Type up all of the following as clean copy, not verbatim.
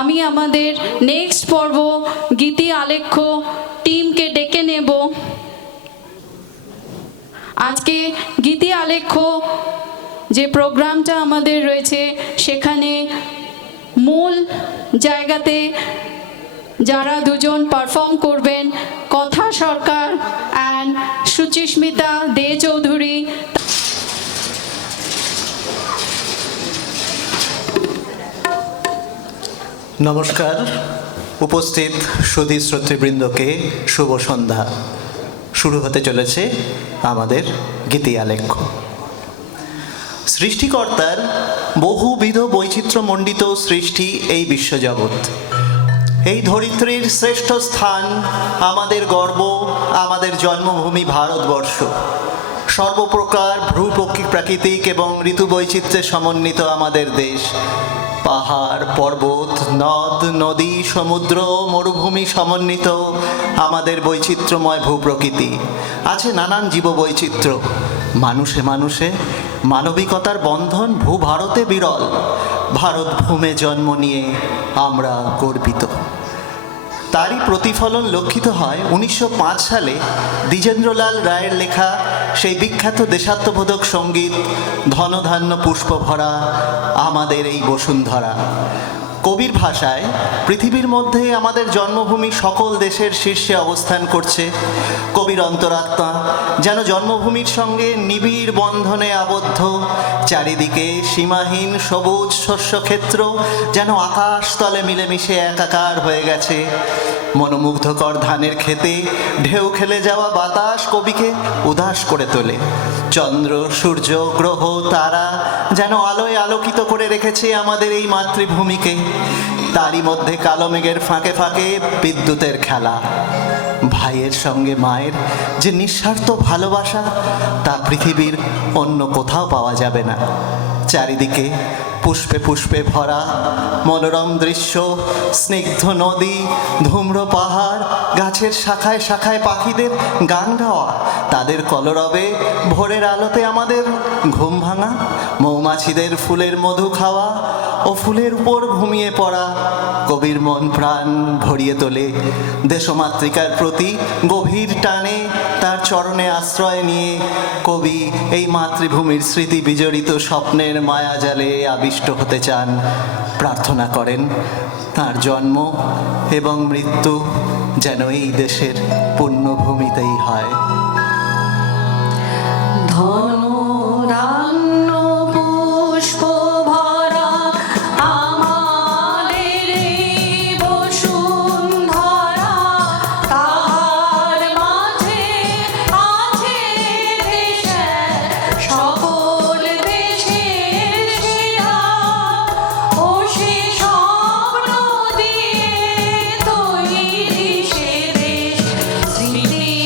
আমি আমাদের নেক্সট পর্ব গীতি আলেখ্য টিমকে ডেকে নেব। আজকে গীতি আলেখ্য যে প্রোগ্রামটা আমাদের রয়েছে সেখানে মূল জায়গাতে যারা দুজন পারফর্ম করবেন, কথা সরকার অ্যান্ড সুচিস্মিতা দে চৌধুরী। নমস্কার, উপস্থিত সুধী শ্রোতৃবৃন্দকে শুভ সন্ধ্যা। শুরু হতে চলেছে আমাদের গীতি আলেখ্য। সৃষ্টিকর্তার বহুবিধ বৈচিত্র্যমণ্ডিত সৃষ্টি এই বিশ্বজগৎ। এই ধরিত্রীর শ্রেষ্ঠ স্থান, আমাদের গর্ব, আমাদের জন্মভূমি ভারতবর্ষ। সর্বপ্রকার ভূপ্রাকৃতিক এবং ঋতু বৈচিত্র্যে সমন্বিত আমাদের দেশ। পাহাড়, পর্বত, নদ, নদী, সমুদ্র, মরুভূমি সমন্বিত আমাদের বৈচিত্র্যময় ভূপ্রকৃতি। আছে নানান জীববৈচিত্র্য। মানুষে মানুষে মানবিকতার বন্ধন ভূভারতে বিরল। ভারত ভূমে জন্ম নিয়ে আমরা গর্বিত। তারই প্রতিফলন লক্ষিত হয় 1905 সালে দ্বিজেন্দ্রলাল রায়ের লেখা সেই বিখ্যাত দেশাত্মবোধক সঙ্গীত ধনধান্য পুষ্প ভরা আমাদের এই বসুন্ধরা। কবির ভাষায় পৃথিবীর মধ্যে আমাদের জন্মভূমি সকল দেশের শীর্ষে অবস্থান করছে। কবির অন্তরাত্মা যেন জন্মভূমির সঙ্গে নিবিড় বন্ধনে আবদ্ধ। চারিদিকে সীমাহীন সবুজ শস্যক্ষেত্র যেন আকাশতলে মিলেমিশে একাকার হয়ে গেছে। মনোমুগ্ধকর ধানের খেতে ঢেউ খেলে যাওয়া বাতাস কবিকে উদাস করে তোলে। চন্দ্র, সূর্য, গ্রহ, তারা যেন আলোয় আলোকিত করে রেখেছে আমাদের এই মাতৃভূমিকে। তারই মধ্যে কালো মেঘের ফাঁকে ফাঁকে বিদ্যুতের খেলা। ভাইয়ের সঙ্গে মায়ের যে নিঃস্বার্থ ভালোবাসা, তা পৃথিবীর অন্য কোথাও পাওয়া যাবে না। চারিদিকে পুষ্পে পুষ্পে ভরা মনোরম দৃশ্য, স্নিগ্ধ নদী, ধূম্র পাহাড়, গাছের শাখায় শাখায় পাখিদের গান গাওয়া, তাদের কলরবে ভোরের আলোতে আমাদের ঘুম ভাঙা, মৌমাছিদের ফুলের মধু খাওয়া ও ফুলের উপর ঘুমিয়ে পড়া কবির মন প্রাণ ভরিয়ে তোলে। দেশমাতৃকার প্রতি গভীর টানে তার চরণে আশ্রয় নিয়ে কবি এই মাতৃভূমির স্মৃতি বিজড়িত স্বপ্নের মায়াজালে আবিষ্ট হতে চান। প্রার্থনা করেন তার জন্ম এবং মৃত্যু যেন এই দেশের পুণ্যভূমিতেই হয়। ধনধান্য পুষ্প ভরা আমাদের এই বসুন্ধরা, তাহার মাঝে আছে দেশের সকল দেশের সেরা। ও সে স্বপ্ন দিয়ে তৈরি সে দেশ, স্মৃতি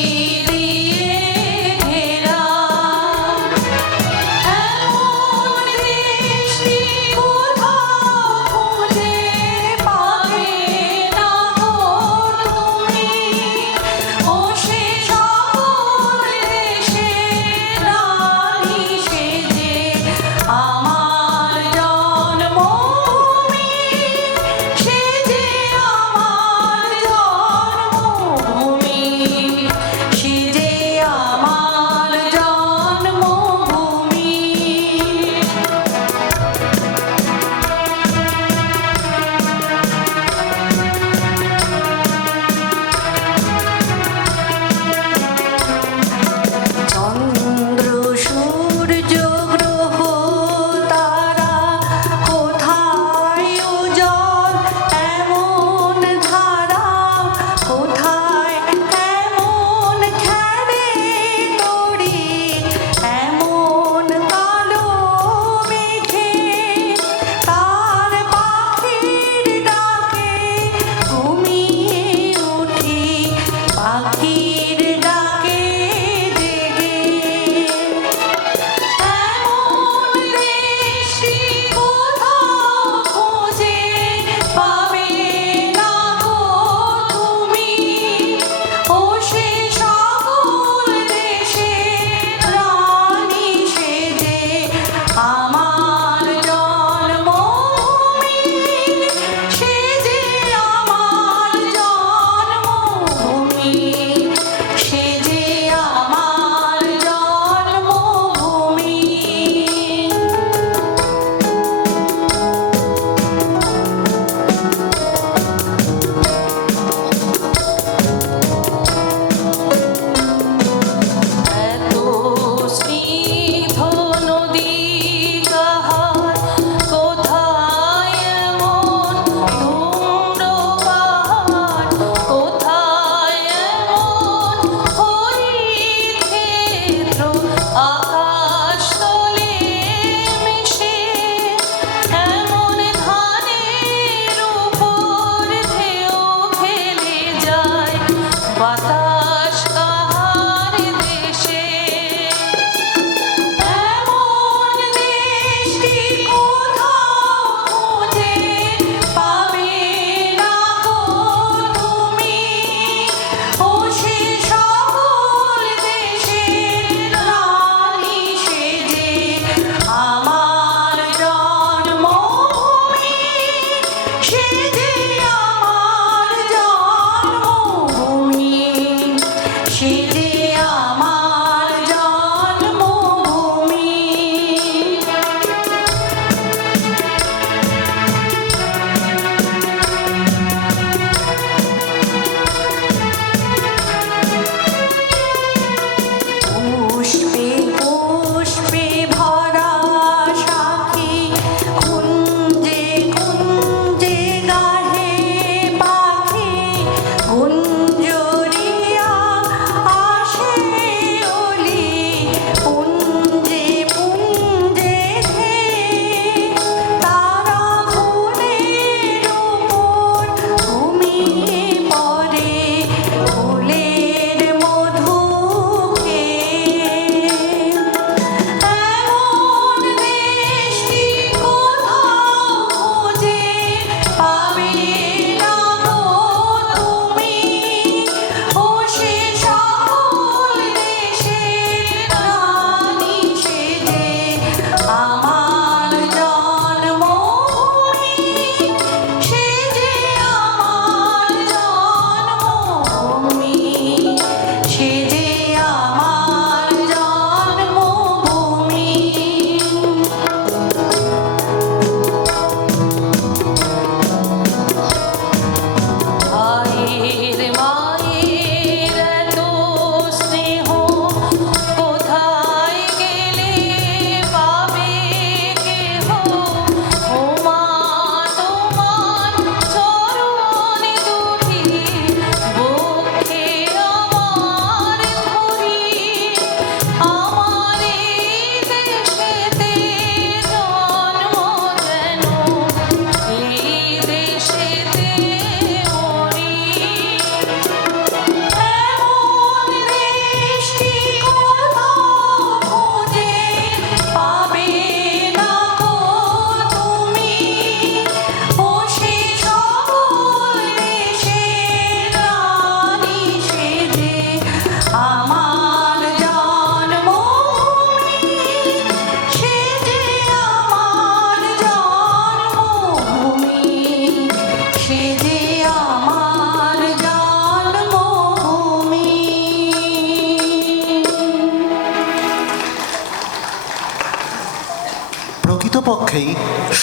প্রকৃতপক্ষেই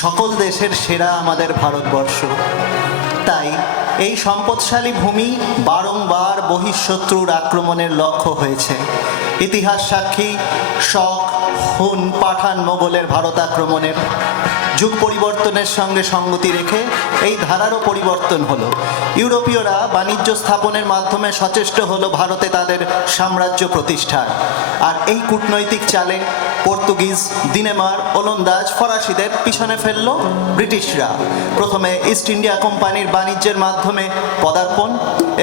সকল দেশের সেরা আমাদের ভারতবর্ষ। তাই এই সম্পদশালী ভূমি বারংবার বহিঃশত্রুর আক্রমণের লক্ষ্য হয়েছে। ইতিহাস সাক্ষী শক, হুন, পাঠান, মোগলের ভারত আক্রমণের। যুগ পরিবর্তনের সঙ্গে সঙ্গতি রেখে এই ধারারও পরিবর্তন হলো। ইউরোপীয়রা বাণিজ্য স্থাপনের মাধ্যমে সচেষ্ট হলো ভারতে তাদের সাম্রাজ্য প্রতিষ্ঠার। আর এই কূটনৈতিক চালে পর্তুগিজ, দিনেমার, ওলন্দাজ, ফরাসিদের পিছনে ফেললো ব্রিটিশরা। প্রথমে ইস্ট ইন্ডিয়া কোম্পানির বাণিজ্যের মাধ্যমে পদার্পণ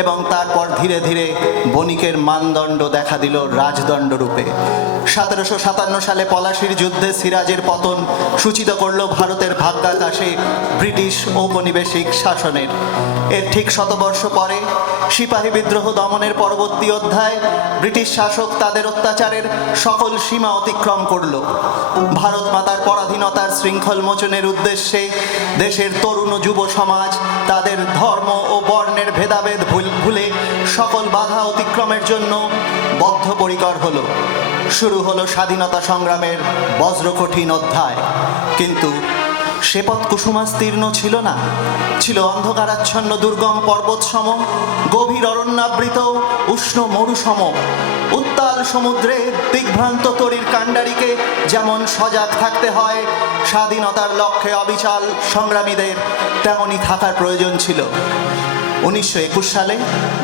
এবং তারপর ধীরে ধীরে বণিকের মানদণ্ড দেখা দিল রাজদণ্ড রূপে। 1757 সালে পলাশির যুদ্ধে সিরাজের পতন সূচিত করল ভারতের ভাগ্যাকাশে ব্রিটিশ ঔপনিবেশিক শাসনের। এর ঠিক শতবর্ষ পরে সিপাহী বিদ্রোহ দমনের পরবর্তী অধ্যায় ব্রিটিশ শাসক তাদের অত্যাচারের সকল সীমা অতিক্রম করল। ভারত মাতার পরাধীনতার শৃঙ্খল মোচনের উদ্দেশ্যে দেশের তরুণ ও যুব সমাজ তাদের ধর্ম ও বর্ণের ভেদাভেদ ভুলে সকল বাধা অতিক্রমের জন্য বদ্ধপরিকর হলো। শুরু হলো স্বাধীনতা সংগ্রামের বজ্রকঠিন অধ্যায়। কিন্তু সে পথ কুসুমাস্তীর্ণ ছিল না, ছিল অন্ধকারাচ্ছন্ন দুর্গম পর্বতসম, গভীর অরণ্যাবৃত উষ্ণ মরুসম। উত্তাল সমুদ্রে দিগ্ভ্রান্ত তরীর কাণ্ডারিকে যেমন সজাগ থাকতে হয়, স্বাধীনতার লক্ষ্যে অবিচল সংগ্রামীদের তেমনই থাকার প্রয়োজন ছিল। 1921 সালে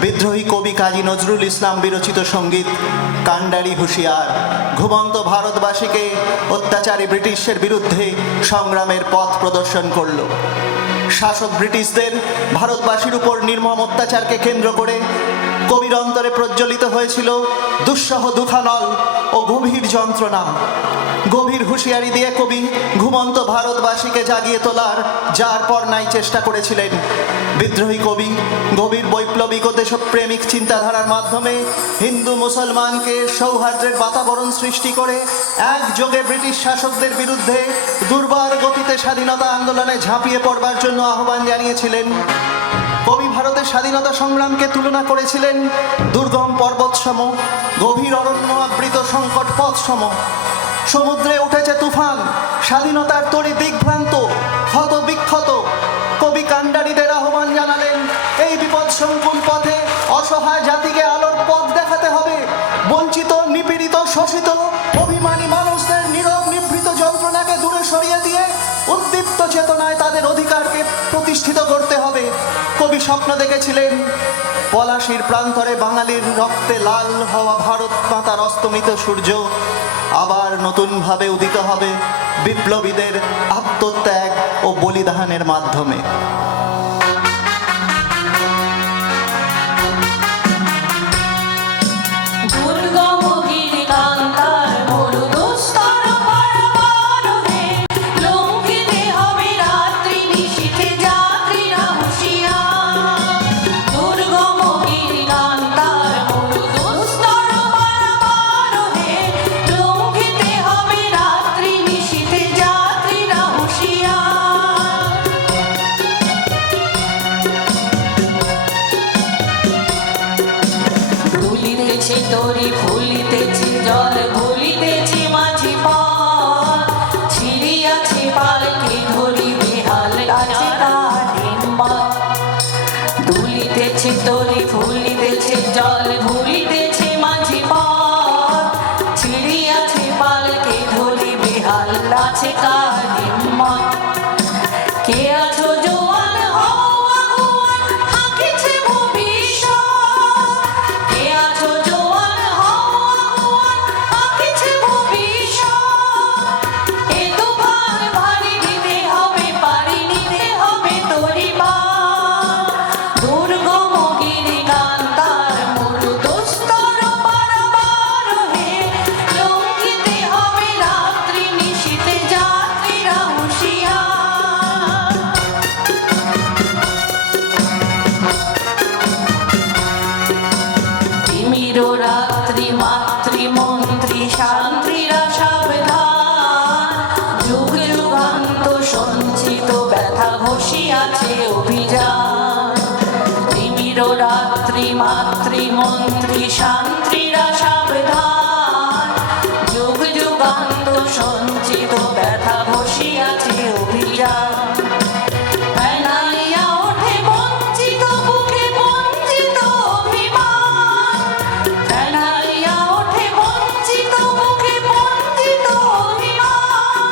বিদ্রোহী কবি কাজী নজরুল ইসলাম বিরচিত সঙ্গীত কান্ডারি হুঁশিয়ার ঘুমন্ত ভারতবাসীকে অত্যাচারী ব্রিটিশের বিরুদ্ধে সংগ্রামের পথ প্রদর্শন করল। শাসক ব্রিটিশদের ভারতবাসীর উপর নির্মম অত্যাচারকে কেন্দ্র করে কবির অন্তরে প্রজ্বলিত হয়েছিল দুঃসহ দুঃখানল ও গভীর যন্ত্রণা। গভীর হুঁশিয়ারি দিয়ে কবি ঘুমন্ত ভারতবাসীকে জাগিয়ে তোলার যার পর নাই চেষ্টা করেছিলেন। বিদ্রোহী কবি গভীর বৈপ্লবিক ও দেশপ্রেমিক চিন্তাধারার মাধ্যমে হিন্দু মুসলমানকে সৌহার্দ্যের বাতাবরণ সৃষ্টি করে একযোগে ব্রিটিশ শাসকদের বিরুদ্ধে দুর্বার গতিতে স্বাধীনতা আন্দোলনে ঝাঁপিয়ে পড়বার জন্য আহ্বান জানিয়েছিলেন। কবি ভারতের স্বাধীনতা সংগ্রামকে তুলনা করেছিলেন দুর্গম পর্বতসম, গভীর অরণ্য আবৃত সংকট পথসম। সমুদ্রে উঠেছে তুফান, স্বাধীনতার তরি দিগ্ভ্রান্ত, ক্ষত বিক্ষত। কবি কান্ডারীদের আহ্বান জানালেন, এই বিপদ সংকুল পথে অসহায় জাতিকে আলোর পথ দেখাতে হবে। বঞ্চিত, নিপীড়িত, শোষিত, অভিমানী মানুষদের নীরব নিভৃত যন্ত্রণাকে দূরে সরিয়ে দিয়ে উদ্দীপ্ত চেতনায় তাদের অধিকারকে প্রতিষ্ঠিত করতে হবে। কবি স্বপ্ন দেখেছিলেন পলাশির প্রান্তরে বাঙালির রক্তে লাল হওয়া ভারত মাতার অস্তমিত সূর্য আবার নতুনভাবে উদিত হবে বিপ্লবীদের আত্মত্যাগ ও বলিদানের মাধ্যমে। তরি ভুলিতেছি জল, ভুলিতেছি মাঝি পথ, ছিড়িয়াছি পালকি ধরি বিহাল আছে তার হিম্মত। দুলিতেছি তরি ভুলিতেছি জল, ভুলিতেছি মাঝি পথ, ছিড়িয়াছি পালকি ধরি বিহাল আছে কার হিম্মত। কে আছো জোয়ান হও আগুয়ান, হাঁকিছে ভবিষ্যৎ। কে আছো জোয়ান হও আগুয়ান, হাঁকিছে ভবিষ্যৎ। এ তুফান ভারী দিতে হবে, পারি নিতে হবে তরি পার। দুর্গম গিরিগান তার মরু দুস্তর পারাবার হে, লঙ্ঘিতে হবে রাত্রি নিশীথে যাত্রীরা হুঁশিয়ার। তিমির রাত্রি মাতৃমন্ত্রী শান্তিরা সাবধান, যুগ যুগান্ত সঞ্চিত ব্যথা ঘষিয়াছে অভিযান। তিমির রাত্রি মাতৃমন্ত্রী শান্তিরা সাবধান, যুগ যুগান্ত সঞ্চিত ব্যথা ঘষিয়াছে চলেছে অভিযান। ফেনাইয়া ওঠে বঞ্চিত বুকে বঞ্চিত অভিমান, ফেনাইয়া ওঠে বঞ্চিত বুকে বঞ্চিত অভিমান।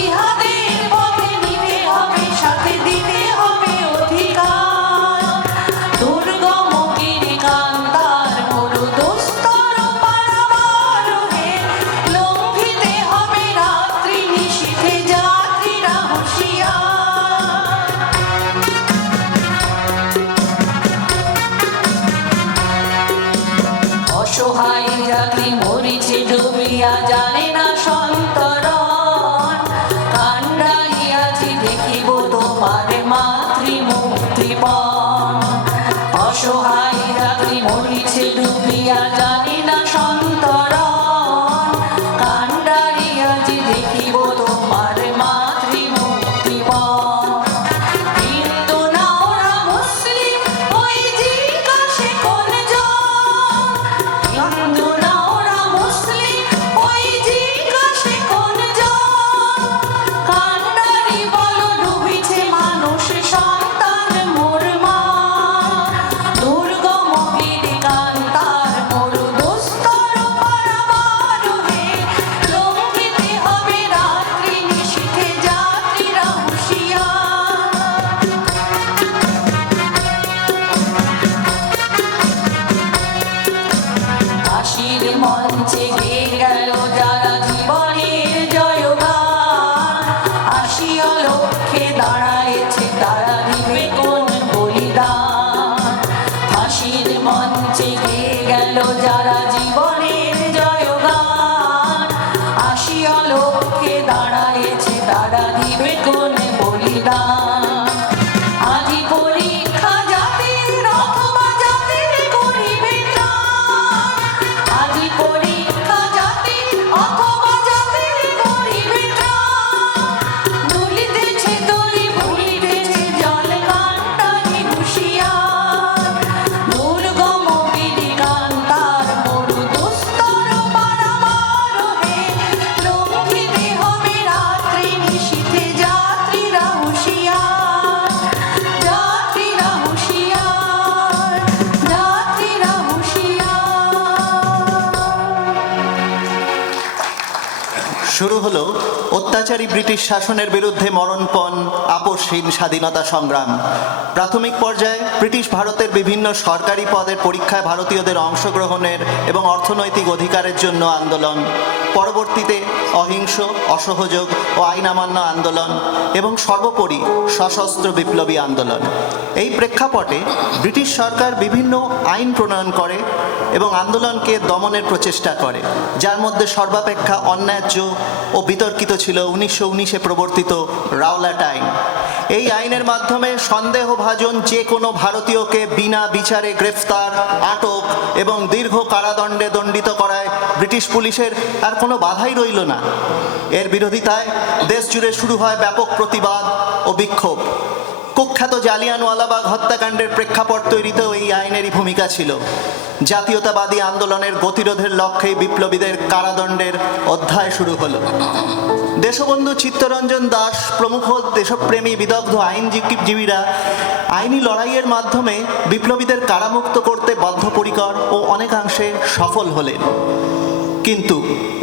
ইহাদের পথে নিতে হবে, সাথে দিতে হবে অধিকার। দুর্গম গিরিকান্তার মরু দুস্তর পারাবারোহে লঙ্ঘিতে হবে রাত্রি নিশীথে যাত্রীরা হুঁশিয়ার। অসহায় যাত্রী মরিছে ডুবিয়া জানে না সন্তরণ, কান্ডাইয়াছি দেখিব তোমার মাতৃমূর্তিপণ। অসহায় যাত্রী মরিছে ডুবিয়া জানে না সন্তরণ, কান্ডাইয়াছি দেখিব তোমার মাতৃমূর্তিপণ। হিন্দু না ওরা মুসলিম ওই জিজ্ঞাসে কোন জন, হিন্দু না ওরা মুসলিম ওই জিজ্ঞাসে কোন জন। কান্ডারি বলো ডুবিছে মানুষ সন্তান মোর মা, দুর্গম গিরিকান্তার মরু দুস্তর পারাবারোহে লঙ্ঘিতে হবে রাত্রি নিশীথে যাত্রীরা হুঁশিয়ার। কাশীর মঞ্চে গেয়ে গেল যারা জীবনের জয়গান, আসিয়া লক্ষ্যে দাঁড়ায়েছে তারা দিবে কোন বলিদান। ফাঁসির মঞ্চে গেয়ে গেল যারা জীবনের জয়গান, আসিয়া লক্ষ্যে দাঁড়ায়েছে তারা দিবে কোন বলিদান। আজি পরীক্ষা জাতির অথবা জাতির গরিবে ত্রাণ, আজি পরীক্ষা জাতির অথবা জাতির গরিবে ত্রাণ। দুলিতেছে দড়ি ভুলিতেছে জল কান্ডারি হুঁশিয়ার। দুর্গম গিরিকান্তার মরু দুস্তর পারাবারোহে লঙ্ঘিতে হবে রাত্রি নিশীথে যাত্রীরা হুঁশিয়ার। যাত্রীরা হুঁশিয়ার, যাত্রীরা হুঁশিয়ার। শুরু হলো অত্যাচারী ব্রিটিশ শাসনের বিরুদ্ধে মরণপণ আপোষহীন স্বাধীনতা সংগ্রাম। প্রাথমিক পর্যায়ে ব্রিটিশ ভারতের বিভিন্ন সরকারি পদের পরীক্ষায় ভারতীয়দের অংশগ্রহণের এবং অর্থনৈতিক অধিকারের জন্য আন্দোলন, পরবর্তীতে অহিংস অসহযোগ ও আইন অমান্য আন্দোলন এবং সর্বোপরি সশস্ত্র বিপ্লবী আন্দোলন। এই প্রেক্ষাপটে ব্রিটিশ সরকার বিভিন্ন আইন প্রণয়ন করে এবং আন্দোলনকে দমনের প্রচেষ্টা করে, যার মধ্যে সর্বাপেক্ষা অন্যায্য ও বিতর্কিত ছিল 1919-এ প্রবর্তিত রাওলাট আইন। এই আইনের মাধ্যমে সন্দেহভাজন যে কোনো ভারতীয়কে বিনা বিচারে গ্রেফতার, আটক এবং দীর্ঘ কারাদণ্ডে দণ্ডিত করায় ব্রিটিশ পুলিশের আর কোনো বাধাই রইল না। এর বিরোধিতায় দেশ জুড়ে শুরু হয় ব্যাপক প্রতিবাদ ও বিক্ষোভ। কুখ্যাত জালিয়ানওয়ালাবাগ হত্যাকাণ্ডের প্রেক্ষাপট তৈরিতেও এই আইনেরই ভূমিকা ছিল। জাতীয়তাবাদী আন্দোলনের গতিরোধের লক্ষ্যে বিপ্লবীদের কারাদণ্ডের অধ্যায় শুরু হলো। দেশবন্ধু চিত্তরঞ্জন দাস প্রমুখ দেশপ্রেমী বিদগ্ধ আইনজীবীরা আইনি লড়াইয়ের মাধ্যমে বিপ্লবীদের কারামুক্ত করতে বদ্ধপরিকর ও অনেকাংশে সফল হলেন। কিন্তু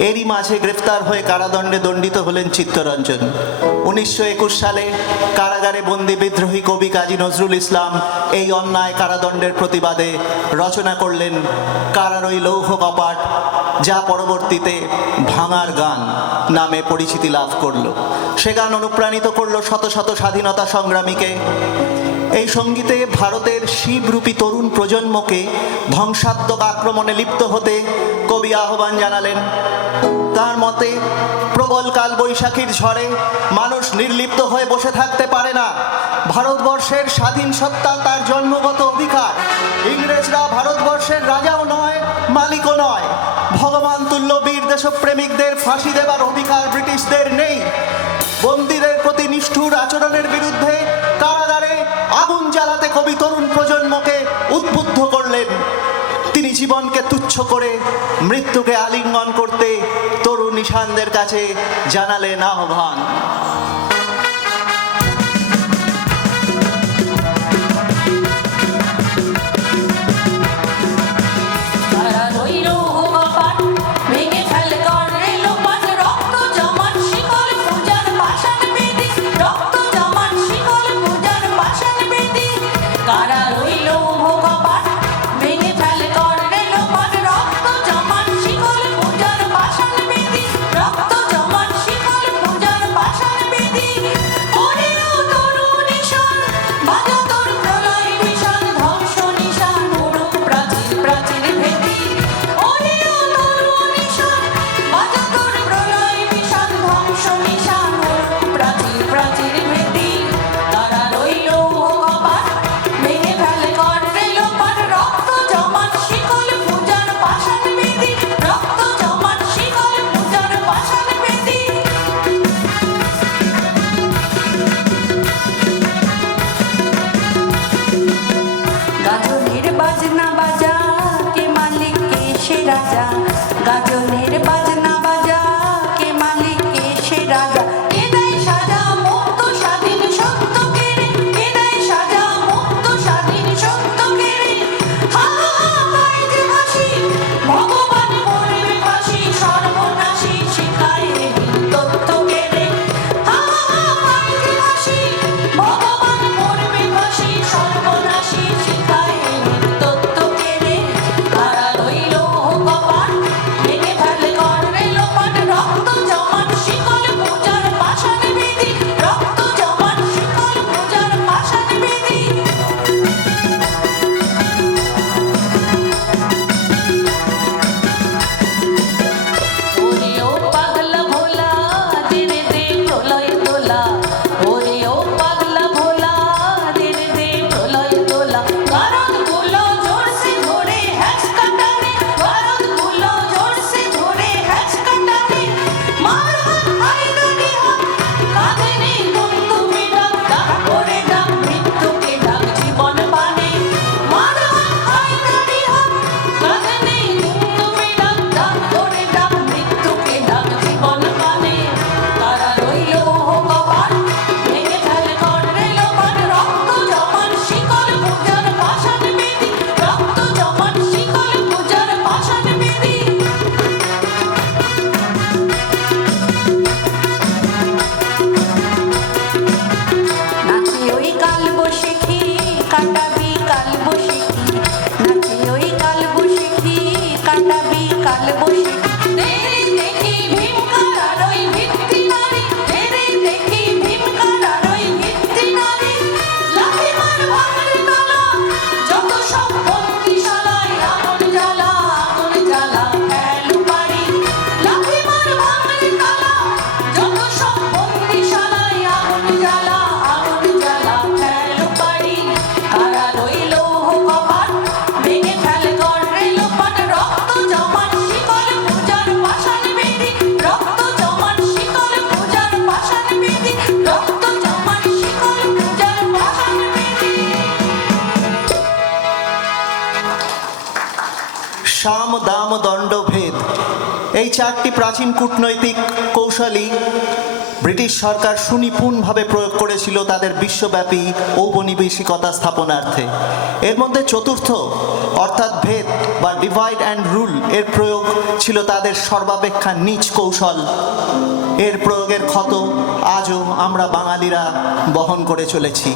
এরই মাঝে গ্রেফতার হয়ে কারাদণ্ডে দণ্ডিত হলেন চিত্তরঞ্জন। 1921 সালে কারাগারে বন্দী বিদ্রোহী কবি কাজী নজরুল ইসলাম এই অন্যায় কারাদণ্ডের প্রতিবাদে রচনা করলেন কারারই লৌহ কপাট, যা পরবর্তীতে ভাঙার গান নামে পরিচিতি লাভ করল। সে গান অনুপ্রাণিত করল শত শত স্বাধীনতা সংগ্রামীকে। এই সঙ্গীতে ভারতের শিবরূপী তরুণ প্রজন্মকে ধ্বংসাত্মক আক্রমণে লিপ্ত হতে কবি আহ্বান জানালেন। তার মতে, প্রবল কালবৈশাখীর ঝড়ে মানুষ নির্লিপ্ত হয়ে বসে থাকতে পারে না। ভারতবর্ষের স্বাধীন সত্তা তার জন্মগত অধিকার। ইংরেজরা ভারতবর্ষের রাজাও নয়, মালিকও নয়। ভগবান তুল্য বীর দেশপ্রেমিকদের ফাঁসি দেবার অধিকার ব্রিটিশদের নেই। বন্দীদের প্রতি নিষ্ঠুর আচরণের বিরুদ্ধে কারাগারে আগুন জ্বালাতে কবি তরুণ প্রজন্মকে উদ্বুদ্ধ করলেন। তিনি জীবনকে তুচ্ছ করে মৃত্যুকে আলিঙ্গন করতে তরুণ নিশানদের কাছে জানালেন আহ্বান। সাম দাম দণ্ড ভেদ, এই চারটি প্রাচীন কূটনৈতিক কৌশলই ব্রিটিশ সরকার সুনিপুণভাবে প্রয়োগ করেছিল তাদের বিশ্বব্যাপী ঔপনিবেশিকতা স্থাপনার্থে। এর মধ্যে চতুর্থ অর্থাৎ ভেদ বা ডিভাইড অ্যান্ড রুল এর প্রয়োগ ছিল তাদের সর্বাপেক্ষা নীচ কৌশল। এর প্রয়োগের ক্ষত আজও আমরা বাঙালিরা বহন করে চলেছি।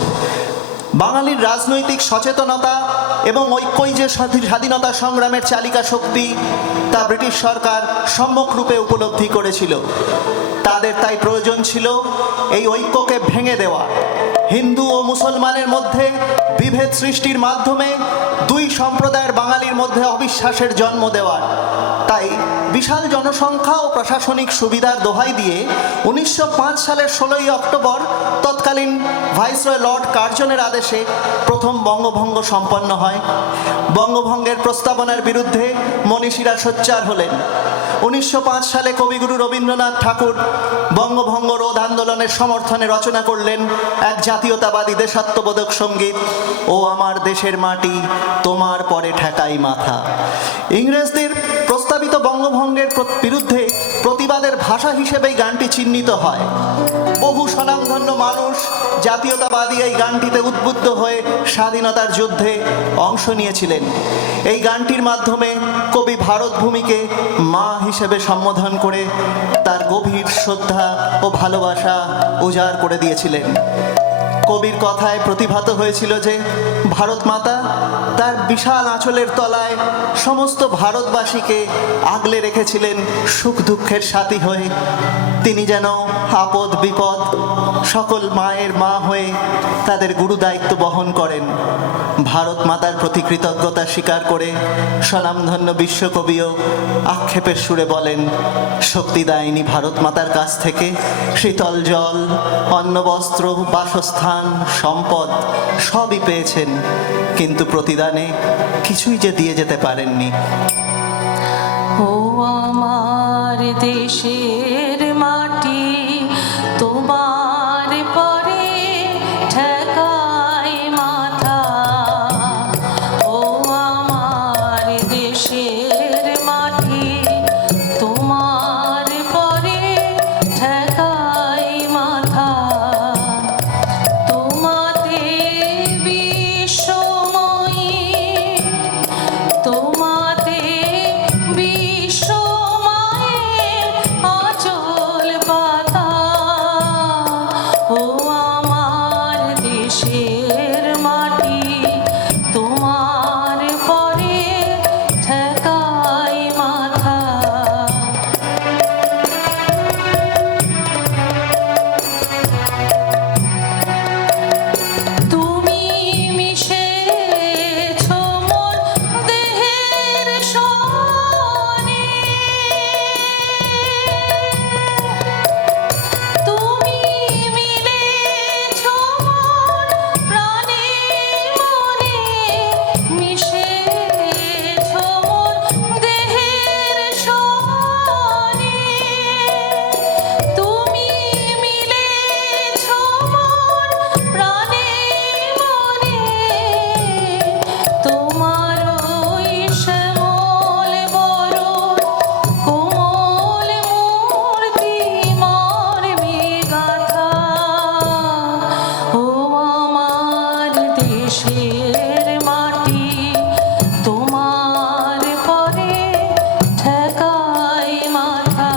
বাঙালির রাজনৈতিক সচেতনতা এবং ঐক্যই যে স্বাধীনতা সংগ্রামের চালিকা শক্তি তা ব্রিটিশ সরকার সম্যক রূপে উপলব্ধি করেছিল। তাদের তাই প্রয়োজন ছিল এই ঐক্যকে ভেঙে দেওয়া, হিন্দু ও মুসলমানের মধ্যে বিভেদ সৃষ্টির মাধ্যমে দুই সম্প্রদায়ের বাঙালির মধ্যে অবিশ্বাসের জন্ম দেওয়ার। তাই বিশাল জনসংখ্যা ও প্রশাসনিক সুবিধার দোহাই দিয়ে 1905 সালের 16ই অক্টোবর তৎকালীন ভাইসরয় লর্ড কার্জনের আদেশে প্রথম বঙ্গভঙ্গ সম্পন্ন হয়। বঙ্গভঙ্গের প্রস্তাবনার বিরুদ্ধে মনীষীরা সোচ্চার হলেন। 1905 সালে কবিগুরু রবীন্দ্রনাথ ঠাকুর বঙ্গভঙ্গ রোধ আন্দোলনের সমর্থনে রচনা করলেন এক জাতীয়তাবাদী দেশাত্মবোধক সঙ্গীত, ও আমার দেশের মাটি তোমার পরে ঠেকাই মাথা। ইংরেজদের প্রস্তাবিত বঙ্গভঙ্গের বিরুদ্ধে প্রতিবাদের ভাষা হিসেবেই গানটি চিহ্নিত হয়। বহু স্বনামধন্য মানুষ জাতীয়তাবাদী এই গানটিতে উদ্বুদ্ধ হয়ে স্বাধীনতার যুদ্ধে অংশ নিয়েছিলেন। এই গানটির মাধ্যমে কবি ভারতভূমিকে মা হিসেবে সম্বোধন করে তার গভীর শ্রদ্ধা ও ভালোবাসা উজাড় করে দিয়েছিলেন। কবির কথায় প্রতিভাত হয়েছিল যে ভারত মাতা তার বিশাল আঁচলের তলায় সমস্ত ভারতবাসীকে আগলে রেখেছিলেন সুখ দুঃখের সাথী হয়ে। তিনি যেন আপদ বিপদ সকল মায়ের মা হয়ে তাদের গুরু দায়িত্ব বহন করেন। ভারত মাতার প্রতি কৃতজ্ঞতা স্বীকার করে স্বনামধন্য বিশ্বকবিও আক্ষেপের সুরে বলেন, শক্তিদায়িনী ভারত মাতার কাছ থেকে শীতল জল, অন্নবস্ত্র, বাসস্থান, সম্পদ সবই পেয়েছেন, কিন্তু প্রতিদানে কিছুই যে দিয়ে যেতে পারেননি। ও আমার দেশের মাটি তোমার পরে ঠেকাই মাথা, ও আমার দেশের মাটি তোমার পরে ঠেকাই মাথা। তোমাতে বিশ্বময়ী, তোমাতে বিশ্বমায়ের আঁচল পাতা, ও আমার দেশের মাটি তোমার পরে ঠেকাই মাথা। তুমি মিশেছো মোর দেহের সনে, তুমি মিলেছো মোর প্রাণে মনে, মিশেছো মোর দেহের সনে, তুমি মিলেছো মোর প্রাণে মনে। তোমার ওই শ্যামল বরণ কোমল মূর্তি মর্মে গাথা, ও আমার দেশের মাটি তোমার পরে ঠেকাই মাথা।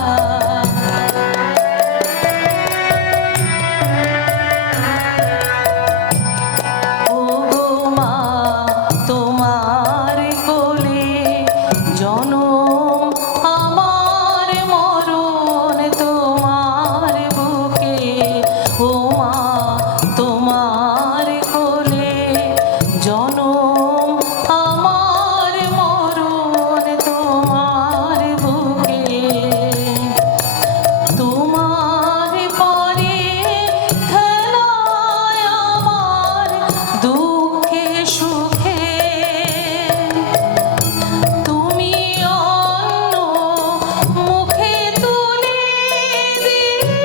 ও গো মা তোমার কোলে জনম আমার মরণ তোমার বুকে, ও মা তোমার কোলে জনম আমার মরণ তোমার বুকে। তোমার পরে খেলায় আমার দুঃখে সুখে, তুমি অন্ন মুখে তুলে দিলে,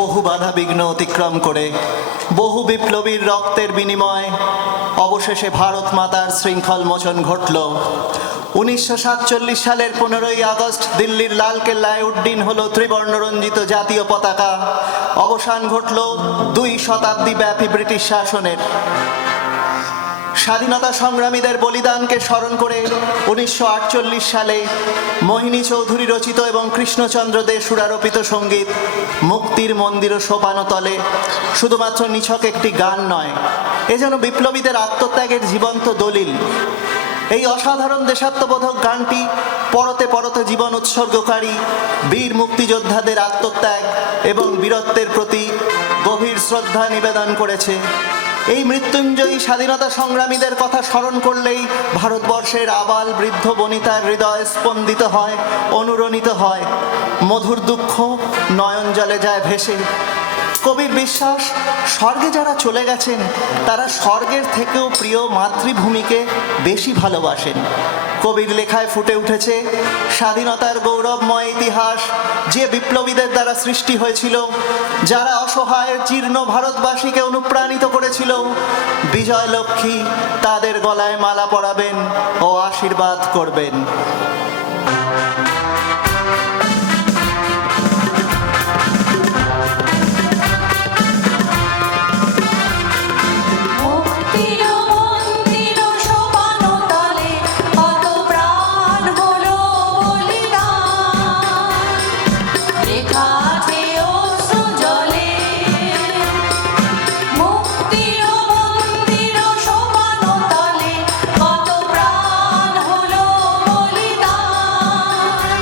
বহু বাধা বিঘ্ন অতিক্রম করে, বহু বিপ্লবীর রক্তের বিনিময় অবশেষে ভারত মাতার শৃঙ্খল মোচন ঘটল। 1947 সালের 15ই আগস্ট দিল্লির লালকেল্লায় উড্ডীন হলো ত্রিবর্ণরঞ্জিত জাতীয় পতাকা। অবসান ঘটল 2 শতাব্দী ব্যাপী ব্রিটিশ শাসনের। স্বাধীনতা সংগ্রামীদের বলিদানকে স্মরণ করে 1948 সালে মোহিনী চৌধুরী রচিত এবং কৃষ্ণচন্দ্র দে সুরারোপিত সঙ্গীত মুক্তির মন্দির ও সোপানতলে শুধুমাত্র নিছক একটি গান নয়, এ যেন বিপ্লবীদের আত্মত্যাগের জীবন্ত দলিল। এই অসাধারণ দেশাত্মবোধক গানটি পরতে পরতে জীবন উৎসর্গকারী বীর মুক্তিযোদ্ধাদের আত্মত্যাগ এবং বীরত্বের প্রতি গভীর শ্রদ্ধা নিবেদন করেছে। এই মৃত্যুঞ্জয়ী স্বাধীনতা সংগ্রামীদের কথা স্মরণ করলেই ভারতবর্ষের আবাল বৃদ্ধ বনিতার হৃদয় স্পন্দিত হয়, অনুরণিত হয়, মধুর দুঃখ নয়ন জলে যায় ভেসে। কবির বিশ্বাস, স্বর্গে যারা চলে গেছেন তারা স্বর্গের থেকেও প্রিয় মাতৃভূমিকে বেশি ভালোবাসেন। কবির লেখায় ফুটে উঠেছে স্বাধীনতার গৌরবময় ইতিহাস, যে বিপ্লবীদের দ্বারা সৃষ্টি হয়েছিল, যারা অসহায় জীর্ণ ভারতবাসীকে অনুপ্রাণিত করেছিল। বিজয় লক্ষ্মী তাদের গলায় মালা পরাবেন ও আশীর্বাদ করবেন। মুক্তির মন্দির সোপানতলে কত প্রাণ হলো বলিদান, লেখা আছে অশ্রু জলে। মুক্তির মন্দির সোপানতলে কত প্রাণ হলো বলিদান,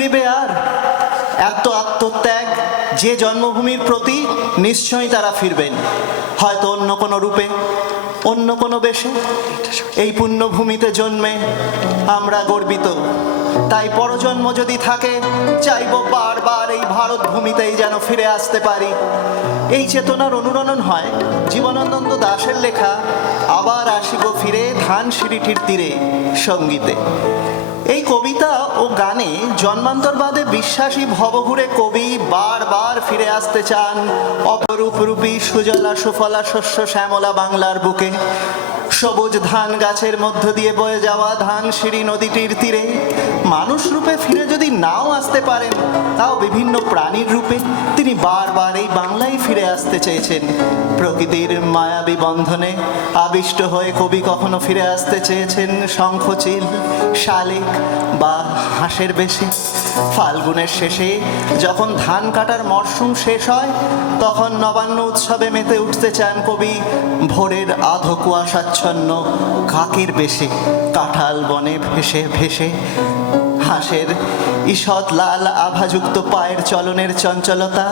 ফিরিবে আর? এত আত্মত্যাগ যে জন্মভূমির প্রতি, নিশ্চয়ই তারা ফিরবেন, হয়তো অন্য কোনো রূপে, অন্য কোনো বেশে। এই পুণ্যভূমিতে জন্মে আমরা গর্বিত, তাই পরজন্ম যদি থাকে চাইব বারবার এই ভারত ভূমিতেই যেন ফিরে আসতে পারি। এই চেতনার অনুরণন হয় জীবনানন্দ দাশের লেখা আবার আসিব ফিরে ধানসিঁড়িটির তীরে সঙ্গীতে। এই কবিতা ও গানে জন্মান্তরবাদে বিশ্বাসী ভবঘুরে কবি বারবার ফিরে আসতে চান অপরূপ রূপী সুজলা সুফলা শস্য শ্যামলা বাংলার বুকে। সবুজ ধান গাছের মধ্য দিয়ে বয়ে যাওয়া ধানসিঁড়ি নদীটির তীরে মানুষ রূপে ফিরে যদি নাও আসতে পারেন, তাও বিভিন্ন প্রাণীর রূপে তিনি বারবার এই বাংলায় ফিরে আসতে চেয়েছেন। প্রকৃতির মায়াবী বন্ধনে আবিষ্ট হয়ে কবি কখনো ফিরে আসতে চেয়েছেন শঙ্খচিল, শালিক বা হাঁসের বেশে। ফাল্গুনের শেষে যখন ধান কাটার মরশুম শেষ হয়, তখন নবান্ন উৎসবে মেতে উঠতে চান কবি ভোরের আধো কুয়াশাচ্ছন্ন কাকের বেশে। কাঁঠাল বনে ভেসে ভেসে হাঁসের ঈষৎ লাল আভাযুক্ত পায়ের চলনের চঞ্চলতা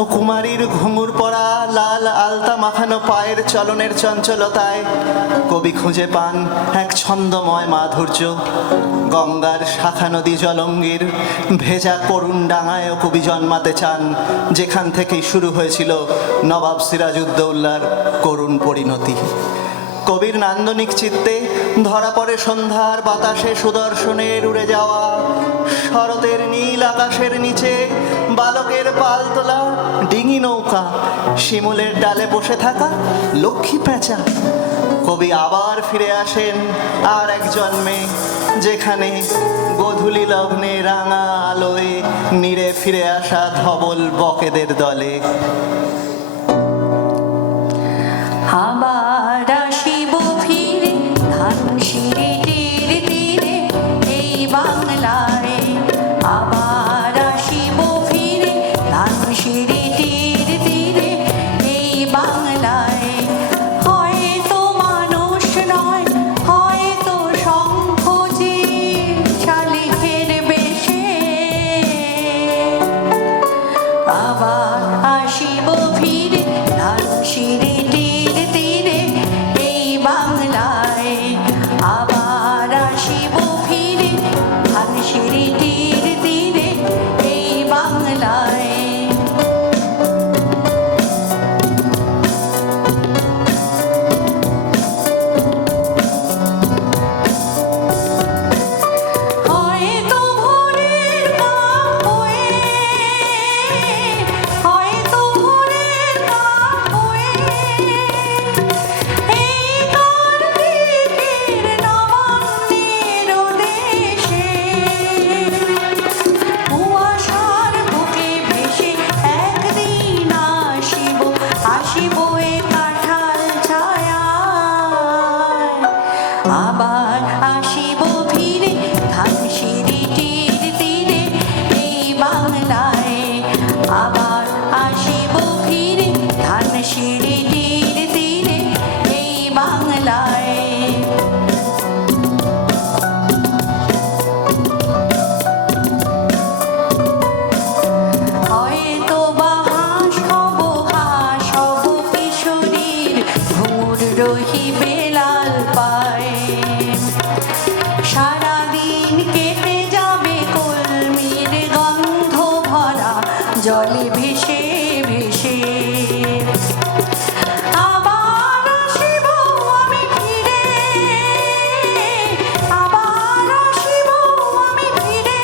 ও কুমারীর ঘুঙুর পরা লাল আলতা মাখানো পায়ের চলনের চঞ্চলতায় কবি খুঁজে পান এক ছন্দময় মাধুর্য। গঙ্গার শাখা নদী জলঙ্গির ভেজা করুণ ডাঙায়ও কবি জন্মাতে চান, যেখান থেকেই শুরু হয়েছিল নবাব সিরাজউদ্দৌলার করুণ পরিণতি। কবির নান্দনিক চিত্তে ধরা পড়ে সন্ধ্যার বাতাসে সুদর্শনের উড়ে যাওয়া, শরতের নীল আকাশের নিচে বালকের পাল তোলা ডিঙি নৌকা, শিমুলের ডালে বসে থাকা লক্ষ্মী পেঁচা। কবি আবার ফিরে আসেন আর এক জন্মে, যেখানে গোধূলি লগ্নে রাঙা আলোয় নীড়ে ফিরে আসা ধবল বকেদের দলে। আবার আসিব ফিরে ধানসিঁড়িটির তীরে এই বাংলায়। আবার আসিব ফিরে ধানসিঁড়িটির তীরে এই বাংলায়। হয়তো মানুষ নয়, হয়তো শঙ্খচিল শালিকের বেশে। আবার আসিব ফিরে ধানসিঁড়িটির তীরে এই বাংলায়। আবার আসিব ফিরে ধানসিঁড়িটির তীরে এই বাংলায়। হয়তো ভোরের কাক হয়ে, হয়তো ভোরের কাক হয়ে এই কার্তিকের নবান্নের দেশে কুয়াশার বুকে ভেসে একদিন আসিব, আসিব এ কাঁঠাল ছায়ায়। আবার আসিব ফিরে ধানসিঁড়িটির তীরে এই বাংলায়। আবার আসিব ফিরে ধানসিঁড়িটির তীরে এই বাংলায়। হয়তো বা হাঁস হব, হাঁস হব কিশোরীর ঘুর রহিবে লাল পায়ে। সারাদিন কেটে যাবে কলমির গন্ধ ভরা জলে ভেসে ভেসে। আবার আসিব আমি ফিরে, আবার আসিব আমি ফিরে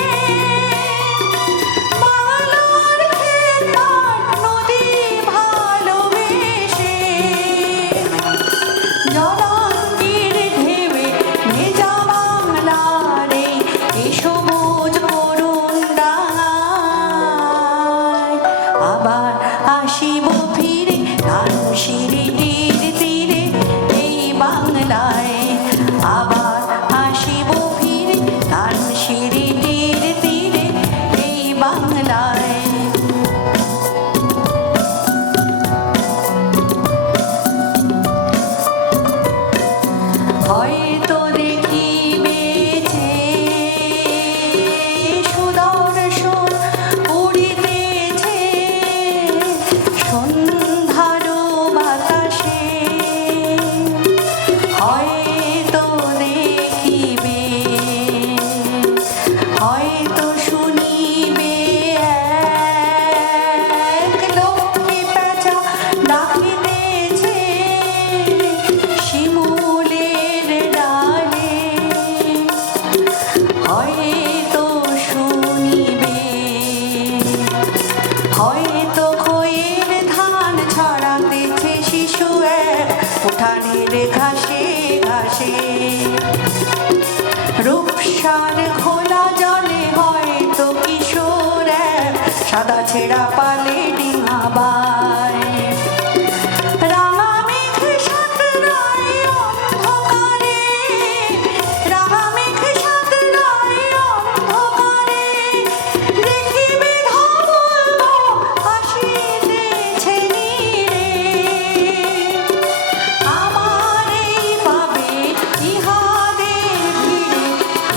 বাংলার ক্ষেত মাঠ নদী ভালোবেসে। জলাঙ্গির ঢেউয়ে ভেজা বাংলার এই সবুজ করুণ ডাঙায়। আবার আসিব ফিরে ধানসিঁড়িটির তীরে এই বাংলায়। আবার আসিব ফিরে ধানসিঁড়িটির তীরে এই বাংলায়। হয়তো দেখিবে যে সুদর্শন হয়তো খইয়ের ধান ছড়াতেছে শিশু এক উঠানের ঘাসে ঘাসে। রূপসার খোলা জলে হয়তো কিশোর এক সাদা ছেঁড়া পালে ডিঙাবায়। রাঙা মেঘ সাঁতরায় অন্ধকারে, রাঙা মেঘ সাঁতরায় অন্ধকারে, দেখিবে ধবল আসিতেছে নীরে। আমার এই পাবে ইহাদের ভিড়ে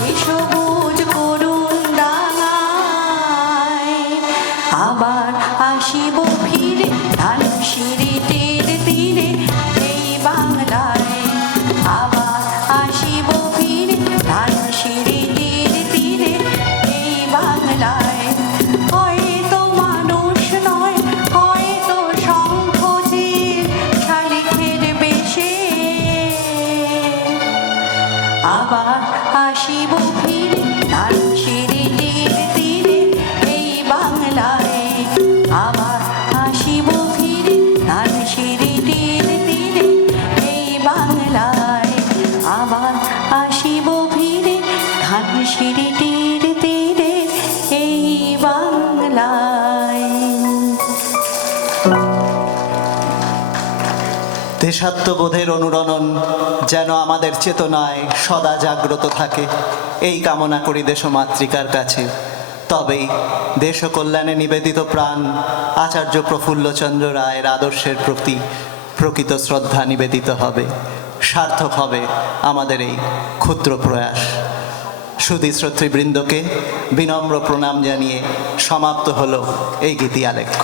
এই সবুজ করুণ ডাঙায়। আবার আসিব ফিরে ধানসিঁড়ি তীরে তীরে এই বাংলায়। আবার আসিব ফিরে ধানসিঁড়ি তীরে তীরে এই বাংলায়। হয়তো মানুষ নয়, হয়তো শঙ্খ চিল শালিখের বেশে। আবার আসিব ফিরে ধানসিঁড়ি তীরে তীরে এই বাংলায়। আবার আসিব ফিরে ধানসিঁড়ি তীরে তীরে এই বাংলায়। আবার আসিব ফিরে ধানসিঁড়ি তীরে তীরে এই বাংলায়। দেশাত্মবোধের অনুরণন যেন আমাদের চেতনায় সদা জাগ্রত থাকে, এই কামনা করি দেশমাতৃকার কাছে। তবেই দেশ কল্যাণে নিবেদিত প্রাণ আচার্য প্রফুল্লচন্দ্র রায়ের আদর্শের প্রতি প্রকৃত শ্রদ্ধা নিবেদিত হবে, সার্থক হবে আমাদের এই ক্ষুদ্র প্রয়াস। সুধী শ্রোতৃবৃন্দকে বিনম্র প্রণাম জানিয়ে সমাপ্ত হলো এই গীতি আলেখ্য।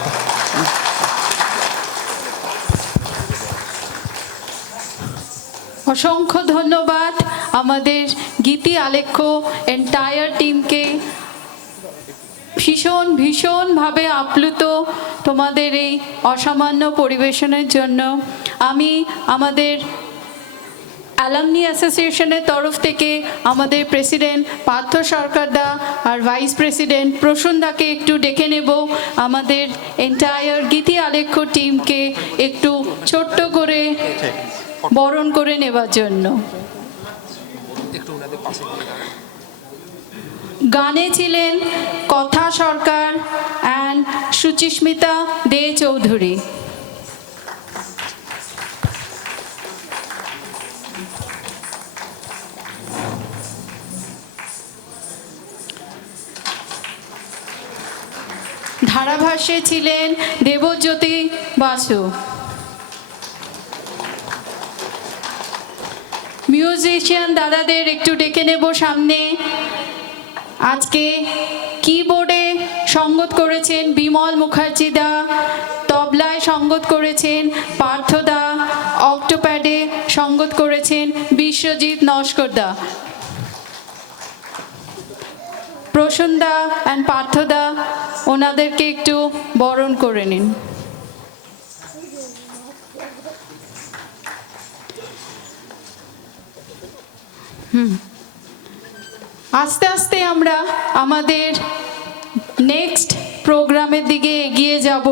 অসংখ্য ধন্যবাদ আমাদের গীতি আলেখ্য এন্টায়ার টিমকে। ভীষণভাবে আপ্লুত তোমাদের এই অসামান্য পরিবেশনের জন্য। আমি আমাদের অ্যালামনি অ্যাসোসিয়েশনের তরফ থেকে আমাদের প্রেসিডেন্ট পার্থ সরকারদা আর ভাইস প্রেসিডেন্ট প্রসূনদাকে একটু ডেকে নেব আমাদের এন্টায়ার গীতি আলেখ্য টিমকে একটু ছোট্ট করে বরণ করে নেবার জন্য। গানে ছিলেন কথা সরকার অ্যান্ড সুচিস্মিতা দে চৌধুরী। ধারাভাষ্যে ছিলেন দেবজ্যোতি বাসু। মিউজিশিয়ান দাদাদের একটু ডেকে নেব সামনে। আজকে কিবোর্ডে সঙ্গত করেছেন বিমল মুখার্জি দা, তবলায় সঙ্গত করেছেন পার্থদা, অক্টোপ্যাডে সঙ্গত করেছেন বিশ্বজিৎ নস্কর দা। প্রসূনদা অ্যান্ড পার্থদা ওনাদেরকে একটু বরণ করে নিন। আস্তে আস্তে আমরা আমাদের নেক্সট প্রোগ্রামের দিকে এগিয়ে যাব।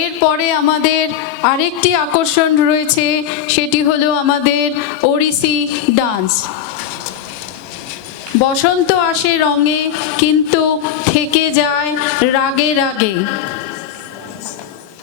এরপরে আমাদের আরেকটি আকর্ষণ রয়েছে, সেটি হলো আমাদের ওড়িশি ডান্স। বসন্ত আসে রঙে কিন্তু থেকে যায় রাগে রাগে।